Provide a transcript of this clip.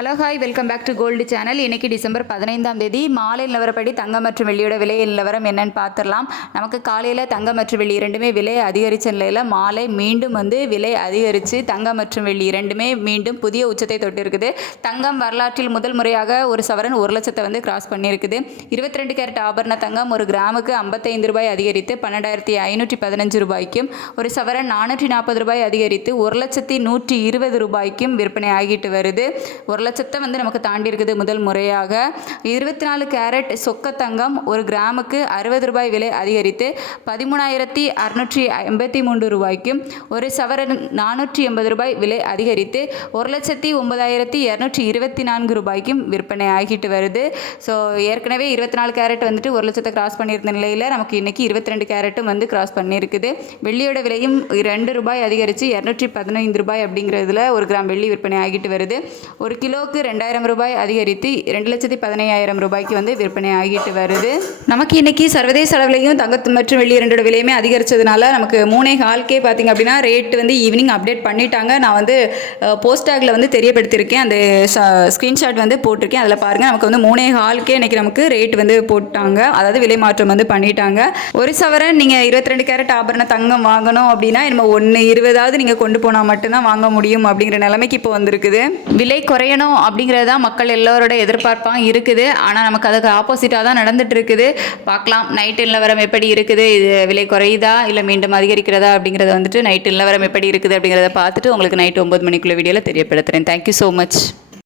Hello hi, welcome back to gold channel. இன்றைக்கி December 15ஆம் தேதி மாலை நிலவரப்படி தங்கம் மற்றும் வெள்ளியோட விலை நிலவரம் என்னென்னு பார்த்துடலாம். நமக்கு காலையில் தங்கம் மற்றும் வெள்ளி இரண்டுமே விலை அதிகரித்த நிலையில் மாலை மீண்டும் விலை அதிகரித்து தங்கம் மற்றும் வெள்ளி இரண்டுமே மீண்டும் புதிய உச்சத்தை தொட்டு இருக்குது. தங்கம் வரலாற்றில் முதல் முறையாக ஒரு சவரன் 1 லட்சத்தை கிராஸ் பண்ணியிருக்குது. 22 கேரட் ஆபரண தங்கம் ஒரு கிராமுக்கு 55 ரூபாய் அதிகரித்து 12,515 ரூபாய்க்கும், ஒரு சவரன் 440 ரூபாய் அதிகரித்து 1,120 ரூபாய்க்கும் விற்பனை ஆகிட்டு வருது. 1 லட்சத்தை நமக்கு தாண்டி இருக்குது முதல் முறையாக. 24 கேரட் சொக்க தங்கம் ஒரு கிராமுக்கு 60 ரூபாய் விலை அதிகரித்து 13,683 ரூபாய்க்கும், ஒரு சவரன் 480 ரூபாய் விலை அதிகரித்து 1,09,224 ரூபாய்க்கும் விற்பனை ஆகிட்டு வருது. ஸோ ஏற்கனவே 24 கேரட் 1 லட்சத்தை கிராஸ் பண்ணியிருந்த நிலையில் நமக்கு இன்றைக்கி 22 கேரட்டும் கிராஸ் பண்ணியிருக்குது. வெள்ளியோட விலையும் 2 ரூபாய் அதிகரித்து 215 ரூபாய் அப்படிங்கிறதுல ஒரு கிராம் வெள்ளி விற்பனை ஆகிட்டு வருது. ஒரு கிலோவுக்கு 2000 ரூபாய் அதிகரித்து 2,15,000 ரூபாய்க்கு விற்பனை ஆகிட்டு வருது. நமக்கு இன்றைக்கி சர்வதேச அளவிலையும் தங்கம் மற்றும் வெள்ளி இரண்டோட விலையுமே அதிகரித்ததுனால நமக்கு 3.25 பார்த்திங்க அப்படின்னா ரேட் ஈவினிங் அப்டேட் பண்ணிட்டாங்க. நான் போஸ்டாகில் தெரியப்படுத்தியிருக்கேன். அந்த ஸ்க்ரீன்ஷாட் போட்டிருக்கேன். அதில் பாருங்கள், நமக்கு 3.25 இன்றைக்கி நமக்கு ரேட் போட்டாங்க. அதாவது விலை மாற்றம் பண்ணிட்டாங்க. ஒரு சவரன் நீங்கள் 22 கேரட் ஆபரண தங்கம் வாங்கணும் அப்படின்னா நம்ம 1.20 நீங்கள் கொண்டு போனால் மட்டும்தான் வாங்க முடியும் அப்படிங்கிற நிலைமைக்கு இப்போ வந்திருக்குது. விலை குறையணும் அப்படிங்கிறது தான் மக்கள் எல்லோரோட எதிர்பார்ப்பாக இருக்குது. ஆனால் நமக்கு அதுக்கு ஆப்போசிட்டாக தான் நடந்துட்டு இருக்குது. பார்க்கலாம் நைட்டு நிலவரம் எப்படி இருக்குது, இது விலை குறையுதா இல்லை மீண்டும் அதிகரிக்கிறதா அப்படிங்கிறத நைட்டு நிலவரம் எப்படி இருக்குது அப்படிங்கிறத பார்த்துட்டு உங்களுக்கு நைட்டு 9 மணிக்குள்ள வீடியோவில் தெரியப்படுத்துகிறேன். Thank you so much.